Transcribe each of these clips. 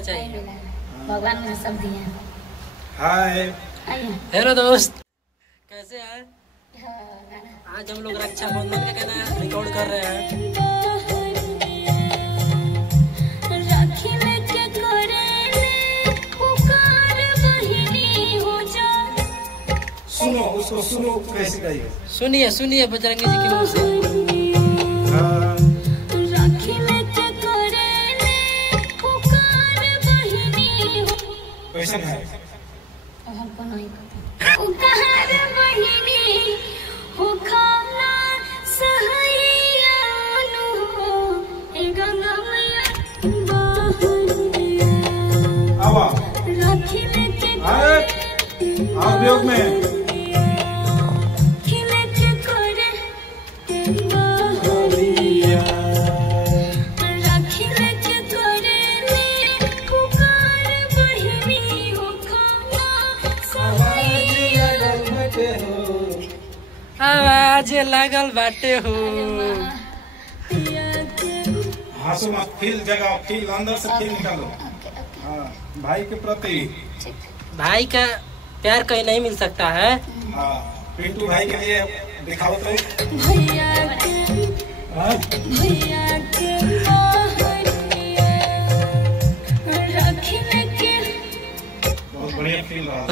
चाहिए। भगवान मुझे सब दिए। हाय हेलो दोस्त, कैसे हैं? आज हम लोग रक्षाबंधन का गाना रिकॉर्ड कर रहे हैं। सुनो उसको, सुनो कैसे गाइए। सुनिए सुनिए बजरंगी जी के मुंह से। कैसे है? हमको नहीं पता। उपयोग में आवाज लागल बाटे हो। हंसो मत, फील जगह, फील अंदर से फील निकालो। हाँ, भाई के प्रति। भाई का प्यार कहीं नहीं मिल सकता है। हाँ, पिंटू भाई के लिए दिखाओ तो। बहुत बढ़िया फील रहा।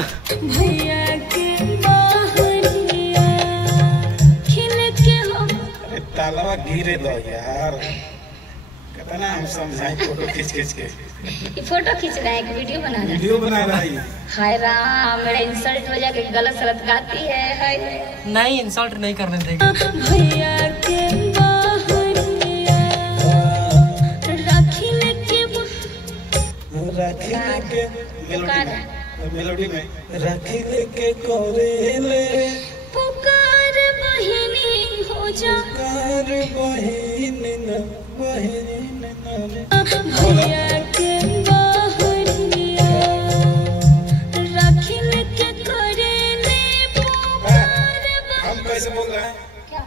तालाबा गिरे दो यार, कितना हम समझाएं फोटो खींच खींच के। फोटो खींच रहा है, वीडियो बना रहा है। वीडियो बना रहा है। हाय राम, मेरा इंसल्ट हो जाके गलत सलत गाती है। हाय नहीं, इंसल्ट नहीं करने देगी। भैया के राखी लेके मेलोडी में राखी लेके कोरेले पुकार बहिनी हो जा, पुकार बहिनी न बहिनी न भैया के बहनिया राखी लेके कोरेले पुकार। हम कैसे बोल रहे हैं? क्या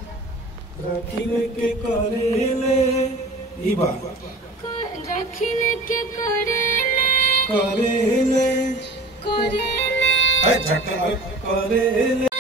राखी लेके कोरेले ई बात राखी लेके कोरेले कोरेले कोरेले है झटका कोरेले।